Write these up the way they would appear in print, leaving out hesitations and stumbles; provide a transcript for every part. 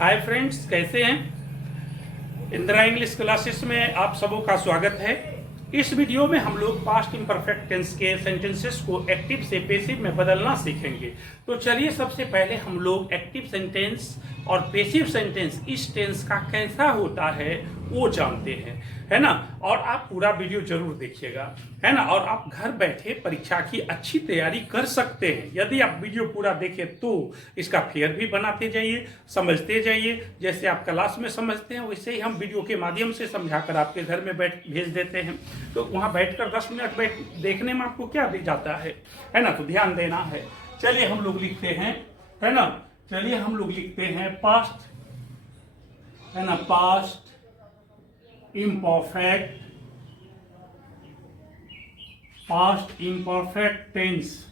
Hi friends, कैसे हैं। Indira English classes में आप सबों का स्वागत है। इस वीडियो में हम लोग पास्ट इम्परफेक्ट टेंस के सेंटेंसेस को एक्टिव से पैसिव में बदलना सीखेंगे। तो चलिए सबसे पहले हम लोग एक्टिव सेंटेंस और पैसिव सेंटेंस इस टेंस का कैसा होता है वो जानते हैं, है ना। और आप पूरा वीडियो जरूर देखिएगा, है ना। और आप घर बैठे परीक्षा की अच्छी तैयारी कर सकते हैं यदि आप वीडियो पूरा देखें तो। इसका फेयर भी बनाते जाइए, समझते जाइए। जैसे आप क्लास में समझते हैं वैसे ही हम वीडियो के माध्यम से समझाकर आपके घर में बैठ भेज देते हैं। तो वहां बैठकर 10 मिनट देखने में आपको क्या दी जाता है ना। तो ध्यान देना है। चलिए हम लोग लिखते हैं, है ना। चलिए हम लोग लिखते हैं पास्ट, है ना, पास्ट इम्परफेक्ट टेंस,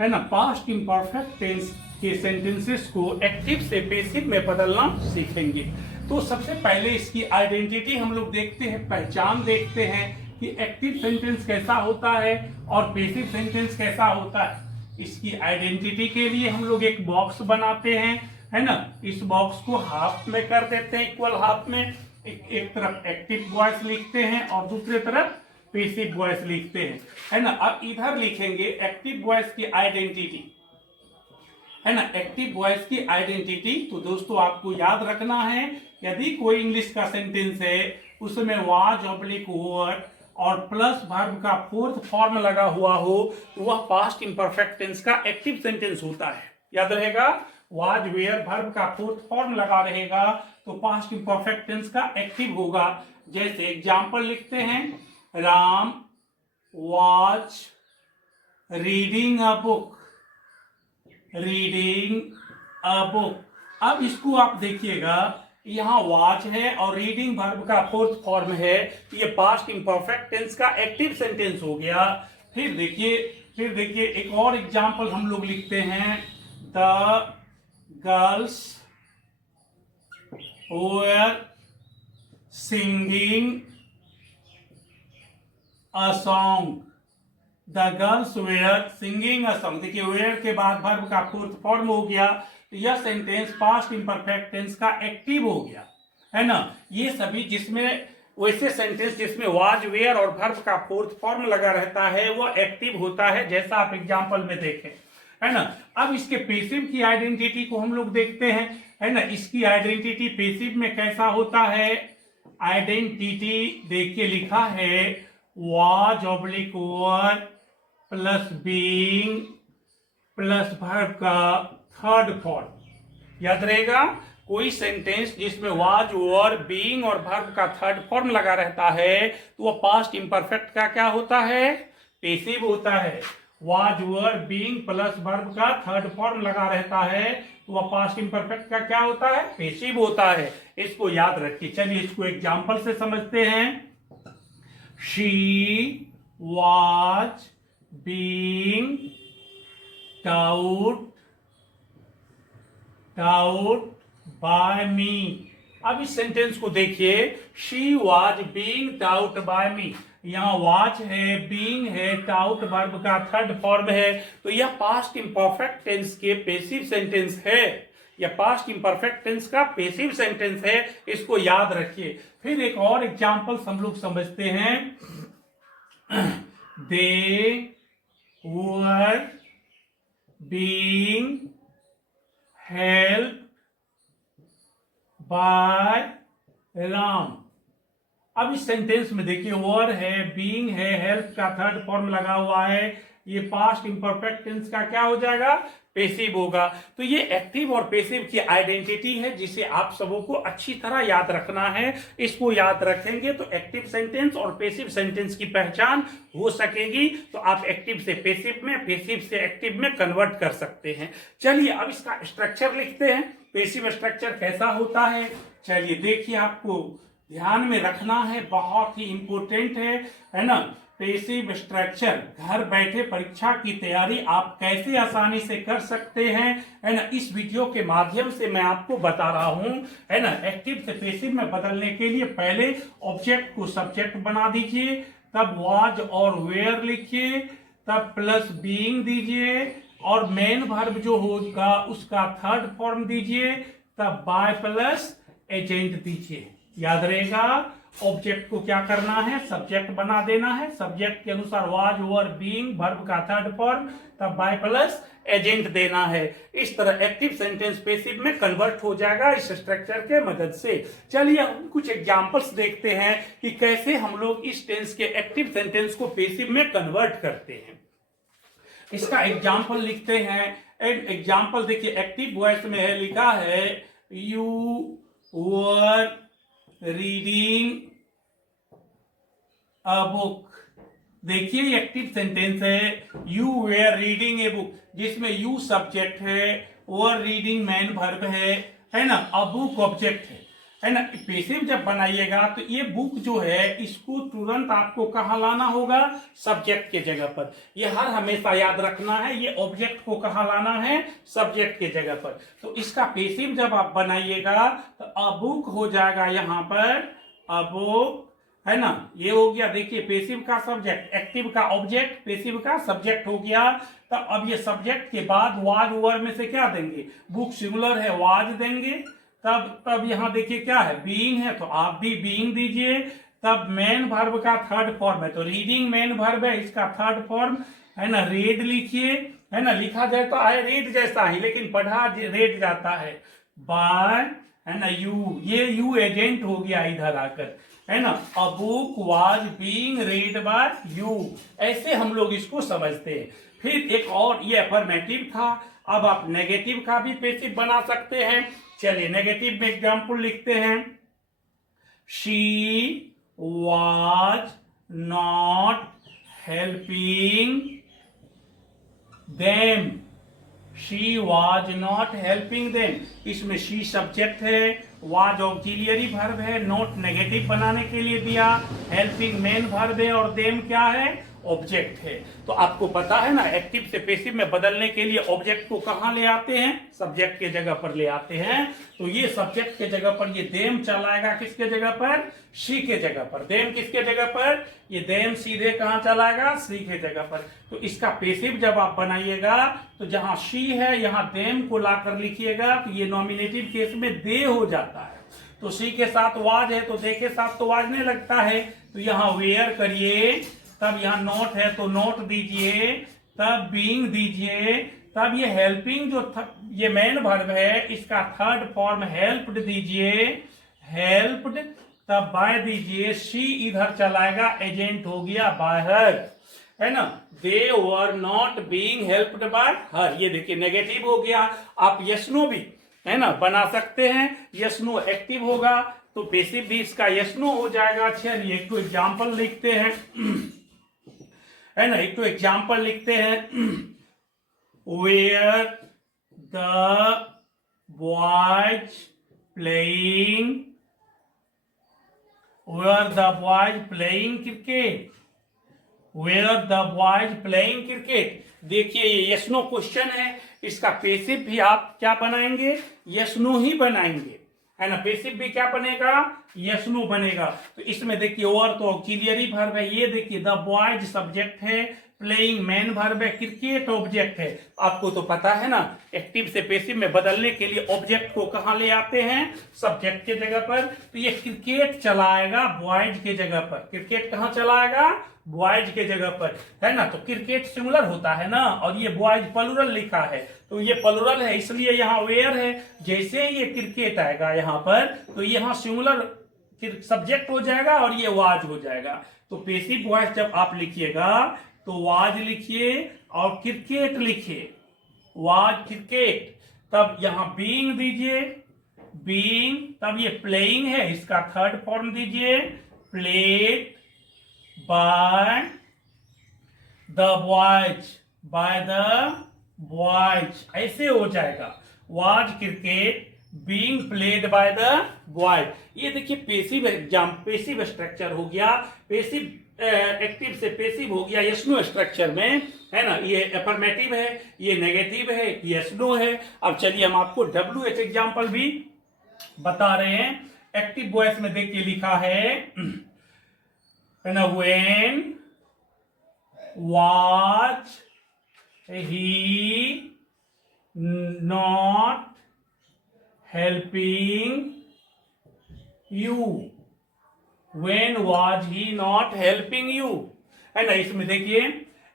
है ना। पास्ट इम्परफेक्ट टेंस के सेंटेंसेस को एक्टिव से पैसिव में बदलना सीखेंगे। तो सबसे पहले इसकी आइडेंटिटी हम लोग देखते हैं, पहचान देखते हैं कि एक्टिव सेंटेंस कैसा होता है और पैसिव सेंटेंस कैसा होता है। इसकी आइडेंटिटी के लिए हम लोग एक बॉक्स बनाते हैं, है ना। इस बॉक्स को हाफ में कर देते हैं, इक्वल हाफ में। एक तरफ एक्टिव वॉइस लिखते हैं और दूसरी तरफ पैसिव वॉइस लिखते हैं, है ना। अब इधर लिखेंगे एक्टिव वॉइस की आइडेंटिटी, है ना। एक्टिव वॉइस की आइडेंटिटी तो दोस्तों आपको याद रखना है, यदि कोई इंग्लिश का सेंटेंस है उसमें वाज ऑब्लिक वर और प्लस वर्ब का फोर्थ फॉर्म लगा हुआ हो तो वह पास्ट इम्परफेक्ट टेंस का एक्टिव सेंटेंस होता है। याद रहेगा, वाज वेयर वर्ब का फोर्थ फॉर्म लगा रहेगा तो पास्ट इम्परफेक्ट टेंस का एक्टिव होगा। जैसे एग्जांपल लिखते हैं, Ram was reading a book, reading a book. अब इसको आप देखिएगा, यहां वॉच है और रीडिंग वर्ब का फोर्थ फॉर्म है, ये पास्ट इम्परफेक्ट टेंस का एक्टिव सेंटेंस हो गया। फिर देखिए एक और एग्जांपल हम लोग लिखते हैं, the girls were singing a song, the girls were singing a song. देखिए वेयर के बाद वर्ब का फोर्थ फॉर्म हो गया तो यह सेंटेंस पास्ट इम्परफेक्ट टेंस का एक्टिव हो गया, है ना। ये सभी जिसमें वैसे सेंटेंस जिसमें वाज वेयर और वर्ब का फोर्थ फॉर्म लगा रहता है वो एक्टिव होता है, जैसा आप एग्जांपल में देखें, है ना। अब इसके पैसिव की आइडेंटिटी को हम लोग देखते हैं, है ना। इसकी आइडेंटिटी पैसिव में कैसा होता है। आइडेंटिटी देखिए लिखा है, was oblique were plus being plus verb का थर्ड फॉर्म। याद रहेगा, कोई सेंटेंस जिसमें वाज वर बीइंग और वर्ब का थर्ड फॉर्म लगा रहता है तो वह पास्ट इम्परफेक्ट का क्या होता है, पैसिव होता है। Was were being plus verb का थर्ड फॉर्म लगा रहता है तो वह पास्ट इम्परफेक्ट का क्या होता है, पैसिव होता है। इसको याद रखिए। चलिए इसको एग्जांपल से समझते हैं। She was being taught by me। अब इस सेंटेंस को देखिए, she was being taught by me। यहाँ वाच है, बीइंग है, टाउट वर्ब का थर्ड फॉर्म है, तो यह पास्ट इम्परफेक्ट टेंस के पैसिव सेंटेंस है। यह पास्ट इम्परफेक्ट टेंस का पैसिव सेंटेंस है, इसको याद रखिए। फिर एक और एग्जांपल हम लोग समझते हैं, दे वर being helped by Ram। अब इस सेंटेंस में देखिए वर है, बीइंग है, हेल्प का थर्ड फॉर्म लगा हुआ है, ये पास्ट इम्परफेक्ट टेंस का क्या हो जाएगा, पैसिव होगा। तो ये एक्टिव और पैसिव की आइडेंटिटी है जिसे आप सबों को अच्छी तरह याद रखना है। इसको याद रखेंगे तो एक्टिव सेंटेंस और पैसिव सेंटेंस की पहचान हो सकेगी, तो आप एक्टिव से पैसिव में, पैसिव से एक्टिव में कन्वर्ट कर सकते हैं। चलिए अब इसका स्ट्रक्चर लिखते हैं, पैसिव स्ट्रक्चर कैसा होता है। चलिए देखिए, आपको ध्यान में रखना है, बहुत ही इंपॉर्टेंट है ना। पैसिव स्ट्रक्चर घर बैठे परीक्षा की तैयारी आप कैसे आसानी से कर सकते हैं, है ना, इस वीडियो के माध्यम से मैं आपको बता रहा हूं, है ना। एक्टिव से पैसिव में बदलने के लिए पहले ऑब्जेक्ट को सब्जेक्ट बना दीजिए, तब वाज और वेयर लिखिए, तब प्लस बीइंग दीजिए और मेन वर्ब जो होगा उसका थर्ड फॉर्म दीजिए, तब बाय प्लस एजेंट दीजिए। याद रहेगा, ऑब्जेक्ट को क्या करना है, सब्जेक्ट बना देना है, सब्जेक्ट के अनुसार वाज वर बीइंग वर्ब का थर्ड फॉर्म, तब बाय प्लस एजेंट देना है। इस तरह एक्टिव सेंटेंस पैसिव में कन्वर्ट हो जाएगा इस स्ट्रक्चर के मदद से। चलिए हम कुछ एग्जांपल्स देखते हैं कि कैसे हम लोग इस टेंस के एक्टिव सेंटेंस को पैसिव में कन्वर्ट करते हैं। इसका एग्जाम्पल लिखते हैं। एग्जाम्पल देखिए, एक्टिव वॉइस में है, लिखा है you were reading a book. देखिए एक्टिव सेंटेंस है, you were reading a book, जिसमें यू सब्जेक्ट है, वर रीडिंग मैन वर्ब है ना, अ बुक ऑब्जेक्ट है ना। पैसिव जब बनाइएगा तो ये बुक जो है इसको तुरंत आपको कहाँ लाना होगा, सब्जेक्ट के जगह पर। ये हर हमेशा याद रखना है, ये ऑब्जेक्ट को कहाँ लाना है, सब्जेक्ट के जगह पर। तो इसका पैसिव जब आप बनाइएगा तो अ बुक हो जाएगा यहाँ पर, अ बुक है ना, ये हो गया। देखिए पैसिव का सब्जेक्ट, एक्टिव का ऑब्जेक्ट, पैसिव का सब्जेक्ट हो गया। तो अब ये सब्जेक्ट के बाद वाज वर में से क्या देंगे, बुक सिंगुलर है वाज देंगे। तब यहां देखिए क्या है, बीइंग है, तो आप भी बीइंग दीजिए। तब मेन वर्ब का थर्ड फॉर्म है, तो रीडिंग मेन वर्ब है, इसका थर्ड फॉर्म है ना रेड लिखिए, है ना। लिखा जाए तो आए रेड जैसा ही, लेकिन पढ़ा रेड जाता है। बाय है ना यू, ये यू एजेंट हो गया इधर आकर, है ना। A book was being read by you, ऐसे हम लोग इसको समझते हैं। फिर एक और, ये अफर्मेटिव था, अब आप नेगेटिव का भी पैसिव बना सकते हैं। चलिए नेगेटिव में एग्जाम्पल लिखते हैं। She was not helping them, she was not helping them, इसमें शी सब्जेक्ट है, वाज ऑक्सिलियरी वर्ब है, नॉट नेगेटिव बनाने के लिए दिया, हेल्पिंग मेन वर्ब है, और देम क्या है, ऑब्जेक्ट है। तो आपको पता है ना, एक्टिव से पैसिव में बदलने के लिए ऑब्जेक्ट को कहां ले आते हैं, सब्जेक्ट के जगह पर ले आते हैं। तो ये सब्जेक्ट के जगह पर ये देम चलाएगा, किसके जगह पर, शी के जगह पर। देम किसके जगह पर, ये देम सीधे कहां चलाएगा, शी के जगह पर। तो इसका पैसिव जब आप बनाइएगा तो जहां शी है यहां देम को लाकर लिखिएगा, तो ये नॉमिनेटिव केस में दे हो जाता है। तो शी के साथ वाज है, तो दे के साथ तो वाज नहीं लगता है, तो यहां वेयर करिए। तब यहाँ नोट है तो नोट दीजिए, तब बीइंग दीजिए। तब ये हेल्पिंग जो ये मेन वर्ब है, इसका थर्ड फॉर्म हेल्प्ड दीजिए, हेल्प्ड। तब बाय दीजिए, शी इधर चलाएगा, एजेंट हो गया बाय हर, है ना। They were not being helped by her, ये देखिए नेगेटिव हो गया। आप यस नो भी है ना बना सकते हैं, यस नो एक्टिव होगा तो पैसिव भी इसका यस नो हो जाएगा। चलिए एक तो एग्जाम्पल लिखते हैं, है ना, एक तो एग्जाम्पल लिखते हैं। Were the boys playing, were the boys playing cricket, were the boys playing cricket. देखिए ये यस नो क्वेश्चन है, इसका पैसिव भी आप क्या बनाएंगे, यस नो ही बनाएंगे, है ना। पैसिव भी क्या बनेगा, यस नो बनेगा। तो इसमें देखिए और तो ऑक्सिलियरी वर्ब है, ये देखिए द बॉयज सब्जेक्ट है, प्लेइंग मेन वर्ब है, क्रिकेट ऑब्जेक्ट है। आपको तो पता है ना, एक्टिव से पैसिव में बदलने के लिए ऑब्जेक्ट को कहां ले आते हैं, सब्जेक्ट के जगह पर। तो ये क्रिकेट चलाएगा बॉयज के जगह पर, क्रिकेट कहां चलाएगा, बॉयज के जगह पर, है ना। तो क्रिकेट सिंगुलर होता है ना, और ये बॉयज प्लुरल लिखा है, तो ये प्लुरल है, इसलिए यहाँ वेयर है। जैसे ये क्रिकेट आएगा यहाँ पर, तो यहाँ सिंगुलर सब्जेक्ट हो जाएगा और ये वाज हो जाएगा। तो पैसिव वॉइस जब आप लिखिएगा तो वाज लिखिए और क्रिकेट लिखिए, वाज क्रिकेट। तब यहां बीइंग दीजिए, बीइंग। तब ये प्लेइंग है, इसका थर्ड फॉर्म दीजिए, played by the boys, by the boys, ऐसे हो जाएगा। Was cricket being played by the boys. ये देखिए पैसिव एग्जाम, पैसिव स्ट्रक्चर हो गया, पैसिव एक्टिव से पैसिव हो गया यस नो स्ट्रक्चर में, है ना। ये अफर्मेटिव है, ये नेगेटिव है, यस नो है। अब चलिए हम आपको WH एग्जाम्पल भी बता रहे हैं। एक्टिव वॉइस में देखिए लिखा है ना, when was he not helping you? When was he not helping you? है ना, इसमें देखिए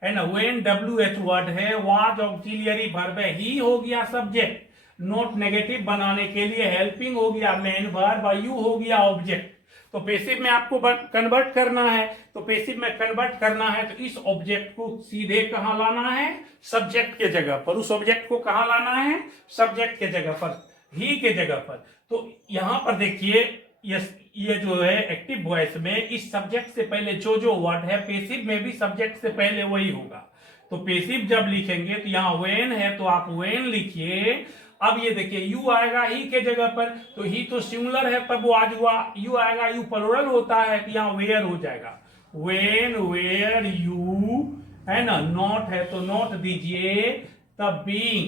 है ना, when WH वर्ड है, was ऑक्सिलियरी वर्ब है, he हो गया सब्जेक्ट, नोट नेगेटिव बनाने के लिए हेल्पिंग हो गया मेन वर्ब, यू हो गया ऑब्जेक्ट। तो पैसिव में आपको कन्वर्ट करना है, तो पैसिव में कन्वर्ट करना है तो इस ऑब्जेक्ट को सीधे कहां लाना है, सब्जेक्ट के जगह पर। उस ऑब्जेक्ट को कहां लाना है, सब्जेक्ट के जगह पर, ही के जगह पर। तो यहां पर देखिए ये जो है एक्टिव वॉइस में इस सब्जेक्ट से पहले जो वर्ड है, पैसिव में भी सब्जेक्ट से पहले वही होगा। तो पैसिव जब लिखेंगे तो यहाँ वेन है तो आप वेन लिखिए। अब ये देखिए यू आएगा ही के जगह पर, तो ही तो सिंगुलर है तब वो आज हुआ, यू आएगा, यू प्लुरल होता है तो यहाँ वेयर हो जाएगा, वेन वेयर यू, है ना। नॉट है तो नॉट दीजिए, तब बीइंग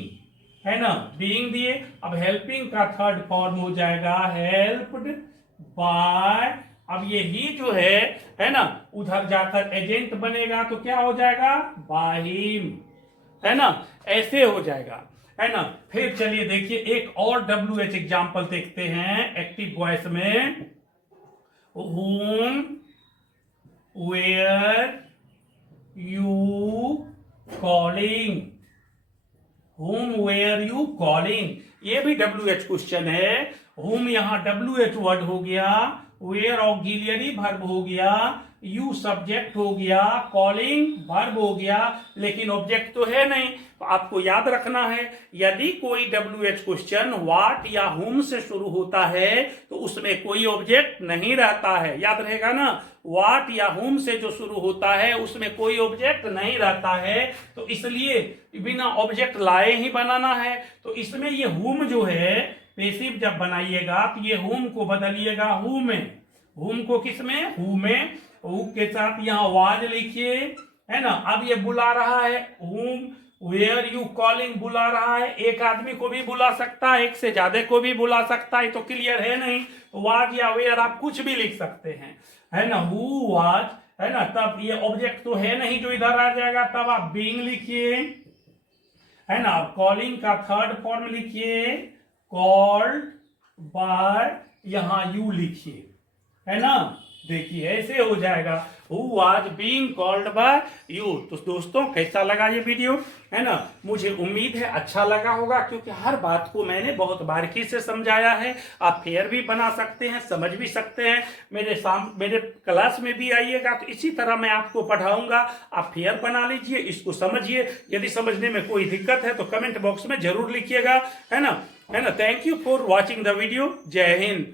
है ना, बीइंग दिए। अब हेल्पिंग का थर्ड फॉर्म हो जाएगा हेल्प्ड बाय। अब ये ही जो है ना, उधर जाकर एजेंट बनेगा तो क्या हो जाएगा, बाय हिम, है ना, ऐसे हो जाएगा, है ना। फिर चलिए देखिए एक और WH एग्जाम्पल देखते हैं एक्टिव वॉइस में। whom were you calling? whom were you calling? ये भी WH क्वेश्चन है। whom यहाँ WH वर्ड हो गया, where ऑक्सिलियरी वर्ब हो गया, यू सब्जेक्ट हो गया, कॉलिंग वर्ब हो गया, लेकिन ऑब्जेक्ट तो है नहीं। तो आपको याद रखना है यदि कोई WH क्वेश्चन व्हाट या हुम से शुरू होता है तो उसमें कोई ऑब्जेक्ट नहीं रहता है, याद रहेगा ना। व्हाट या हुम से जो शुरू होता है उसमें कोई ऑब्जेक्ट नहीं रहता है, तो इसलिए बिना ऑब्जेक्ट लाए ही बनाना है। तो इसमें ये हुम जो है पैसिव जब बनाइएगा तो ये हुम को बदलिएगा हु में, हुम को किस में, हु में, हु के साथ यहाँ वाज लिखिए, है ना। अब ये बुला रहा है, हुम वेयर यू कॉलिंग बुला रहा है, एक आदमी को भी बुला सकता है, एक से ज्यादा को भी बुला सकता है, तो क्लियर है नहीं। तो वाज या वेयर आप कुछ भी लिख सकते हैं, है ना। हु वाज, है ना, तब ये ऑब्जेक्ट तो है नहीं जो इधर आ जाएगा, तब आप बीइंग लिखिए, है ना। कॉलिंग का थर्ड फॉर्म लिखिए कॉल्ड बाय, यहां यू लिखिए, है ना। देखिए ऐसे हो जाएगा, who was being called by you. तो दोस्तों कैसा लगा ये वीडियो, है ना। मुझे उम्मीद है अच्छा लगा होगा, क्योंकि हर बात को मैंने बहुत बारीकी से समझाया है। आप फेयर भी बना सकते हैं, समझ भी सकते हैं। मेरे क्लास में भी आइएगा तो इसी तरह मैं आपको पढ़ाऊंगा। आप फेयर बना लीजिए, इसको समझिए। यदि समझने में कोई दिक्कत है तो कमेंट बॉक्स में जरूर लिखिएगा, है ना। Thank you for watching the video. जय हिंद।